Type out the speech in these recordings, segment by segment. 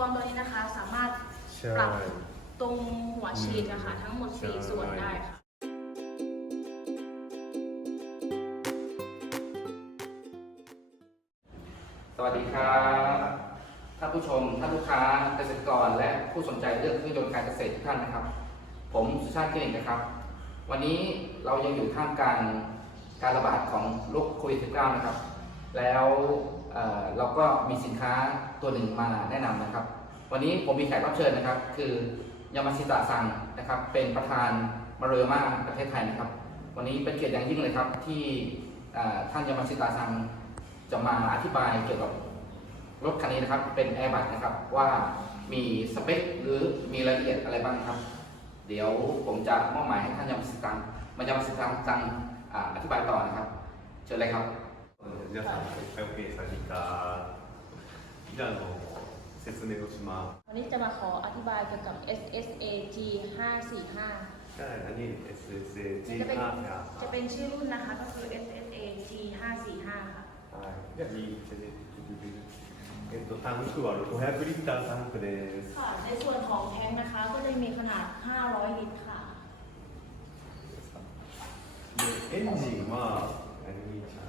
กรณ์ตัวนี้นะคะ สามารถใช่ ปรับตรงหัวฉีดนะคะทั้งหมดใช่4ส่วนได้ค่ะ สวัสดีครับท่านผู้ชมท่านลูกค้าเกษตรกรและผู้สนใจเรื่องเครื่องยนต์การเกษตรทุกท่านนะครับ ผมสุชาติเกษตรนะครับ วันนี้เรายังอยู่ท่ามกลางการระบาดของโรคโควิด -19 นะครับ แล้ว เราก็มีสินค้าตัวหนึ่งมาแนะนำนะครับ วันนี้ผมมีแขกรับเชิญนะครับ คือยามาชิตะซังนะครับ เป็นประธานมาเรมาประเทศไทยนะครับ วันนี้เป็นเกียรติอย่างยิ่งเลยครับ ที่ท่านยามาชิตะซังจะมาอธิบายเกี่ยวกับรถคันนี้นะครับ เป็นแอร์บัสนะครับว่ามีสเปคหรือมีรายละเอียดอะไรบ้างครับ เดี๋ยวผมจะมอบหมายให้ท่านยามาสิตังมายามาสิตังจังอธิบายต่อนะครับ เชิญเลยครับ 皆さん、おはようさんにか。じゃあ、あの、説明をします。 วันนี้จะมาขออธิบายเกี่ยวกับ SSAG 545 じゃあ、何 SSA จะเป็น G 5や。 จะเป็นชื่อรุ่นนะคะก็คือ SSAG 545ค่ะ はい。じゃあ、いいですね。えっと、タンクは500リッタータンクです。 ค่ะ ในส่วนของแท้งนะคะก็จะมีขนาด 500 ลิตรค่ะ で、エンジンは、何じゃ ค่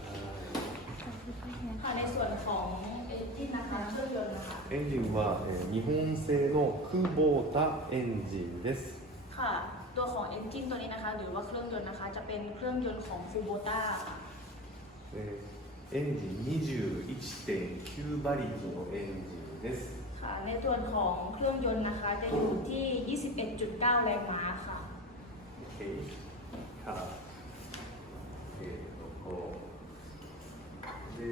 エンジンは、えー日本製のクボタエンジンです。 ค่ะ ตัวของเอนจินตัวนี้นะคะ หรือว่าเครื่องยนต์นะคะ จะเป็นเครื่องยนต์ของฟูโบต้า えーエンジン21.9馬力のエンジンです。 ค่ะ ในส่วนของเครื่องยนต์นะคะ จะอยู่ที่ 21.9 แรงม้าค่ะ OK から、えー、とこうで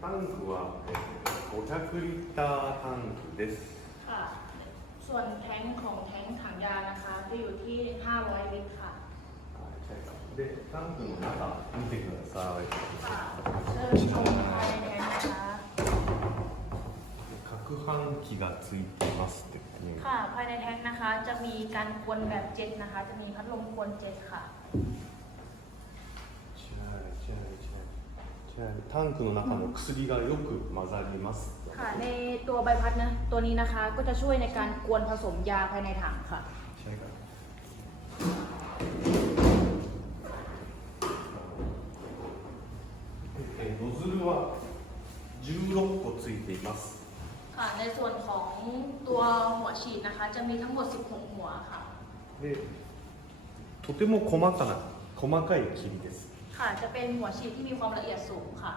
タンクは、えー、 500リッタータンクです ค่ะ ส่วนแท้งของแท้งถังยานะคะ จะอยู่ที่ 500 ลิตรค่ะ でタンクの中見てください ค่ะเริ่มชมภายในแท้งนะคะ 攪拌機がついてますってね ค่ะ ภายในแท้งนะคะ จะมีการควนแบบเจ็ตนะคะ จะมีพัดลมควนเจ็ตค่ะ 違 タンクの中の薬がよく混ざります ค่ะ ในตัวใบพัดนะ ตัวนี้นะคะ ก็จะช่วยในการกวนผสมยาภายในถังค่ะ 違うかえーノズルは16個ついています ค่ะ ในส่วนของตัวหัวฉีดนะคะ จะมีทั้งหมด 16 หัวค่ะ でとても細かな細かい霧です ค่ะ จะเป็นหัวฉีดที่มีความละเอียดสูงค่ะ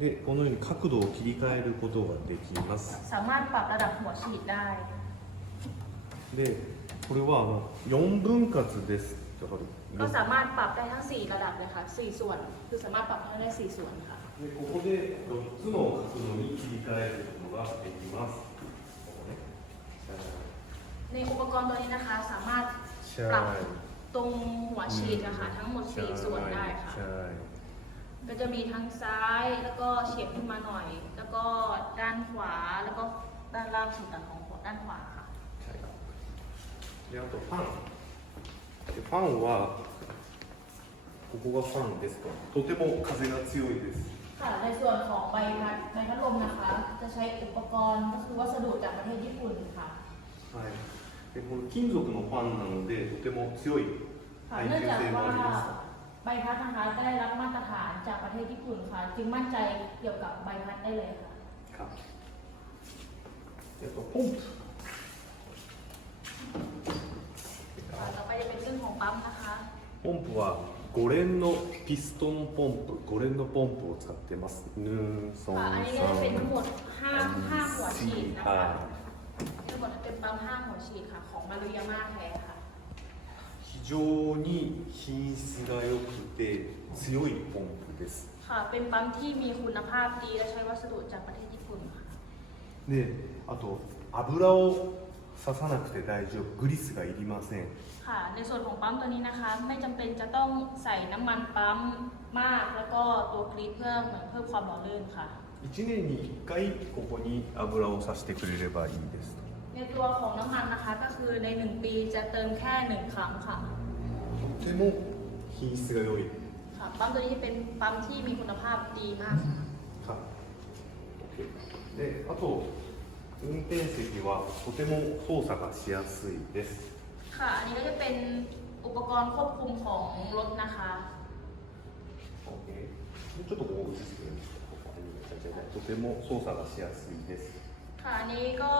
でこのように角度を切り替えることができます สามารถปรับระดับหัวฉีดได้ でこれはあの4分割ですわかる ก็สามารถปรับได้ทั้ง 4 ระดับเลยค่ะ 4 ส่วน คือสามารถปรับให้ได้ 4 ส่วนค่ะ でここで4つの角度に切り替えることができますここね ในอุปกรณ์ตัวนี้นะคะ สามารถ ใช่ ปรับ ตรงหัวฉีดนะคะทั้งหมด 4 ส่วนได้ค่ะ ใช่ ก็จะมีทั้งซ้ายแล้วก็เฉียงขึ้นมาหน่อย แล้วก็ด้านขวาแล้วก็ด้านล่างสุดของด้านขวาค่ะ ใช่ครับであとファンでファンはここがファンですととても風が強いです ค่ะ ในส่วนของใบพัดใบพัดลมนะคะ จะใช้อุปกรณ์ก็คือวัสดุจากประเทศญี่ปุ่นค่ะ はい でこの金属のファンなのでとても強い ค่ะ 耐 เนื่อง 久 จาก 性も ว่า あります ใบพัดนะคะได้รับมาตรฐานจากประเทศญี่ปุ่นค่ะ จึงมั่นใจเกี่ยวกับใบพัดได้เลยค่ะ ครับえっとポンプ ค่ะต่อไปจะเป็นเรื่องของปั๊มนะคะ ポンプは5連のピストンポンプ5連のポンプを使ってますヌーソン ค่ะ อันนี้ก็จะเป็นทั้งหมด5 5หัวฉีดนะคะ は ทั้ งหมดเป็นปั๊ม5หัวฉีดค่ะ ของมารุยาม่าแท้ค่ะ い非常に品質が良くて強いポンプです ค่ะ เป็นปั๊มที่มีคุณภาพดีและใช้วัสดุจากประเทศญี่ปุ่นค่ะ であと油を刺さなくて大丈夫グリスがいりません ค่ะ ในส่วนของปั๊มตัวนี้นะคะ ไม่จำเป็นจะต้องใส่น้ำมันปั๊มมาก แล้วก็ตัวกรีดเพิ่มเหมือนเพิ่มความหล่อลื่นค่ะ 1年に1回ここに油を刺してくれればいいですと ในตัวของน้ำมันนะคะ ก็คือใน 1 ปีจะเติมแค่ 1 ครั้งค่ะ とても品質が良い ค่ะ ปั๊มตัวนี้เป็นปั๊มที่มีคุณภาพดีมากค่ะ はい OK であと 運転席はとても操作がしやすいです ค่ะ อันนี้ก็จะเป็นอุปกรณ์ควบคุมของรถนะคะ OK ちょっとこう映してくれるんですかここにとても操作がしやすいです ค่ะ อันนี้ก็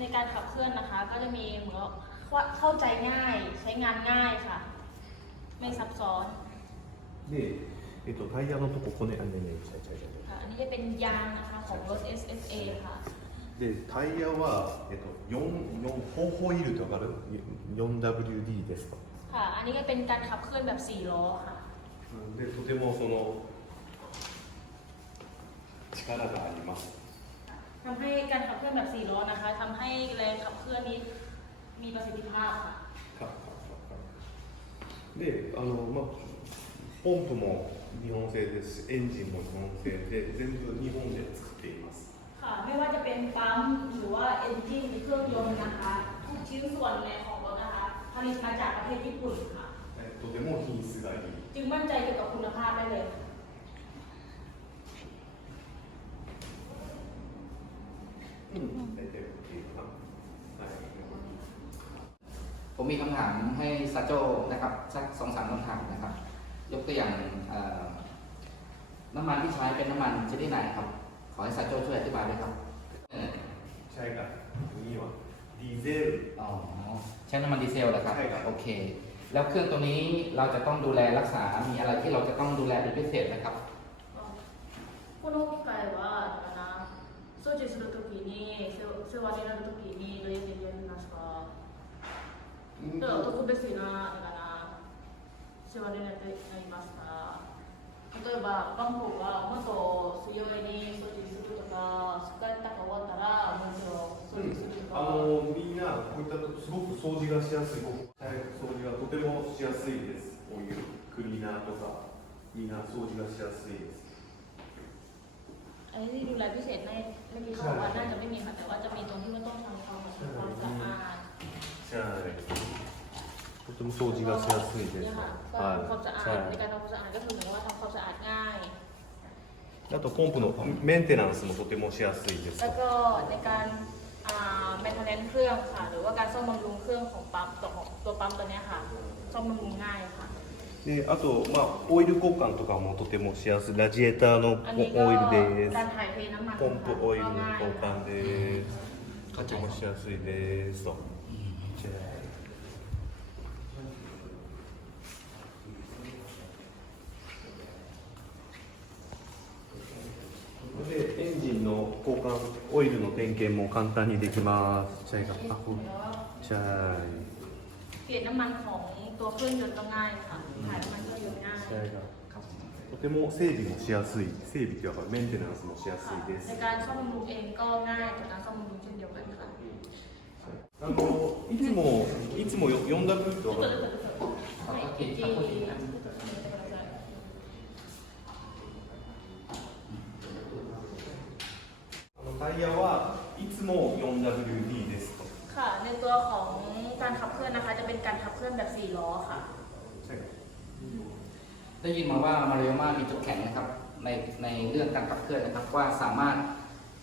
ในการขับเคลื่อนนะคะ ก็จะมีเหมือนว่าเข้าใจง่าย ใช้งานง่ายค่ะ ไม่ซับซ้อน で、えっと、タイヤのとこ骨あねねちゃいちゃいちゃい ค่ะ อันนี้จะเป็นยางนะคะของรถ SSA ค่ะ でタイヤは、えっと、4, 4ホホイールってわかる 4WD ですか ค่ะ อันนี้ก็เป็นการขับเคลื่อนแบบ 4 ล้อค่ะ でとてもその力があります ทำให้การขับเคลื่อนแบบ 4 ล้อนะคะทำให้แรงขับเคลื่อนนี้มีประสิทธิภาพค่ะ かかかかであのまあポンプも日本製ですしエンジンも日本製で全部日本で作っています ค่ะ ไม่ว่าจะเป็นปั๊มหรือว่าเอนจินหรือเครื่องยนต์นะคะทุกชิ้นส่วนในของรถนะคะผลิตมาจากประเทศญี่ปุ่นค่ะ えとても品質がいい จึงมั่นใจเกี่ยวกับคุณภาพได้เลยค่ะ ผมมีคำถามให้ซาโจนะครับสักสองสามคำถามนะครับ ยกตัวอย่างเอ่อน้ำมันที่ใช้เป็นน้ำมันชนิดไหนครับ ขอให้ซาโจช่วยอธิบายด้วยครับเออ ใช่ครับนี่ว่าดีเซล อ๋อใช้น้ำมันดีเซลเหรอครับ ใช่ครับ โอเค แล้วเครื่องตัวนี้เราจะต้องดูแลรักษา มีอะไรที่เราจะต้องดูแลเป็นพิเศษไหมครับ この機械はだから掃除す に世話世話になるときにどうやってやりますか？うん特別なだから世話になってなりますか？例えばバンコがもっと強いに掃除するとか使ったか終わったらもう一度掃除するとか、あのみんなこういったすごく掃除がしやすい。掃除がとてもしやすいです。こういうクリーナーとかみんな掃除がしやすいです ไอ้ที่ดูแลพิเศษในเมื่อกี้เขาบอกว่าน่าจะไม่มีค่ะแต่ว่าจะมีตรงที่ว่าต้องทำความสะอาดความสะอาด ใช่とても掃除がしやすいです เนี่ยค่ะก็ は ทำความสะ い อา ใช่ ดในการทำความสะอาดก็คือเหมือนกับว่าทำความสะอาดง่าย あとポンプのメンテナンスもとてもしやすいです แล้วก็ในการอ่า maintenance เครื่องค่ะ หรือว่าการซ่อมบำรุงเครื่องของปั๊มตัวของตัวปั๊มตัวเนี้ยค่ะ ซ่อมบำรุงง่ายค่ะ であと、まあ、オイル交換とかもとてもしやすいラジエーターの อัน オ นี้ก็ イルです การถ่ายเทน้ำมัน ポンプオイルの ก็ง่าย 交換ですとてもしやすいですとじゃあでエンジンの交換オイルの点検も簡単にできますチャイがあこうチャイ เปลี่ยนน้ำมันของตัวเครื่องยนต์ก็ง่ายค่ะ ถ่ายน้ำมันเครื่องยนต์ง่าย チャイがとても整備もしやすい整備というかメンテナンスもしやす ค่ะ いです ในการซ่อมบำรุงเองก็ง่ายจากการซ่อมบำรุงเช่นเดียวกันค่ะ あのいつもいつもよ 4W ってわかるはい โอเคครับโอเคครับ あのタイヤはいつも 4WD ですと ค่ะ ในตัวของการขับเคลื่อนนะคะ จะเป็นการขับเคลื่อนแบบ 4 ล้อค่ะ ได้ยินมาว่ามาริโอมามีจุดแข็งนะครับ ในในเรื่องการขับเคลื่อนนะครับ ว่าสามารถ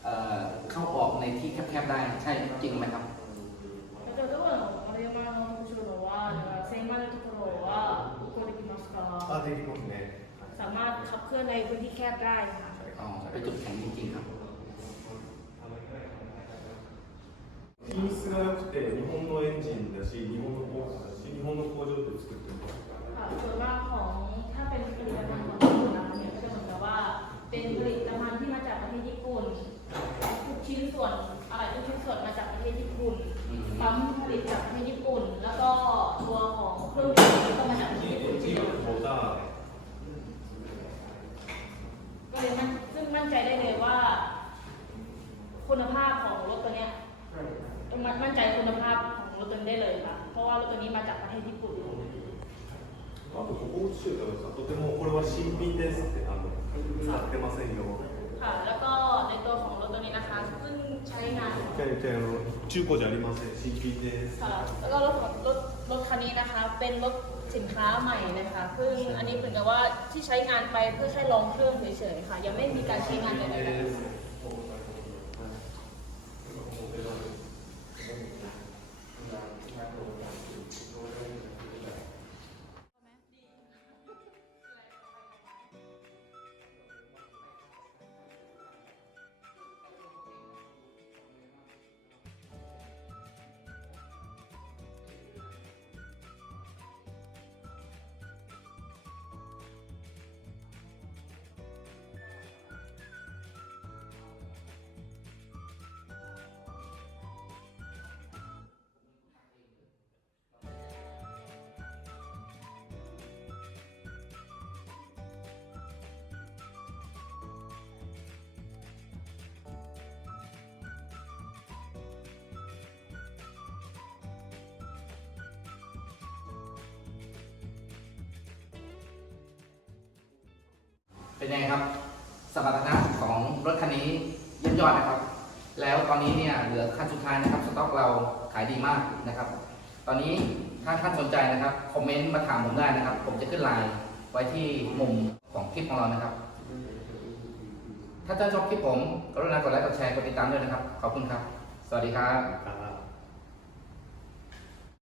เอ่อเข้าออกในที่แคบๆได้ใช่จริงไหมครับ 例えば丸山の特徴は狭いところは運行できますかあできますね สามารถขับเคลื่อนในพื้นที่แคบได้ค่ะ อ๋อ เป็นจุดแข็งจริงๆครับ 品質が良くて日本のエンジンだし日本の工場だし日本の工場で作ってます ค่ส่วนมากของถ้าเป็นผลิตภัณฑ์ของญี่ปุ่นนะคะเนี่ยก็จะเหมือนกับว่า เป็นผลิตภัณฑ์ที่มาจากประเทศญี่ปุ่นทุกชิ้นส่วนอะไรทุกชิ้นส่วนมาจากประเทศญี่ปุ่นปั๊มผลิตจากประเทศญี่ปุ่น แล้วก็ตัวของเครื่องดื่มก็มาจากประเทศญี่ปุ่นเช่นเดียวกันก็เลยมั่นซึ่งมั่นใจได้เลยว่า คุณภาพของรถตัวเนี้ยมันมั่นใจคุณภาพของรถตัวนี้ได้เลยค่ะ เพราะว่ารถตัวนี้มาจากประเทศญี่ปุ่น あとここ映してるからさとてもこれは新品ですってあの使ってませんよ ค่ะ แล้วก็ในตัวของรถตัวนี้นะคะ ซึ่งใช้งาน じゃあじゃああの中古じゃありません新品です ค่ะ แล้วก็รถของรถรถคันนี้นะคะ เป็นรถสินค้าใหม่เลยค่ะซึ่งอันนี้เหมือนกับว่าที่ใช้งานไปเพื่อแค่ลองเครื่องเฉยๆค่ะ ยังไม่มีการใช้งานใดๆเลย です เป็นไงครับ สมรรถนะของรถคันนี้เยี่ยมยอดนะครับ แล้วตอนนี้เนี่ยเหลือขั้นสุดท้ายนะครับ สต็อกเราขายดีมากนะครับ ตอนนี้ถ้าท่านสนใจนะครับ คอมเมนต์มาถามผมได้นะครับ ผมจะขึ้นไลน์ไว้ที่มุมของคลิปของเรานะครับ ถ้าท่านชอบคลิปผมกรุณากดไลค์ กดแชร์ กดติดตามด้วยนะครับ ขอบคุณครับ สวัสดีครับ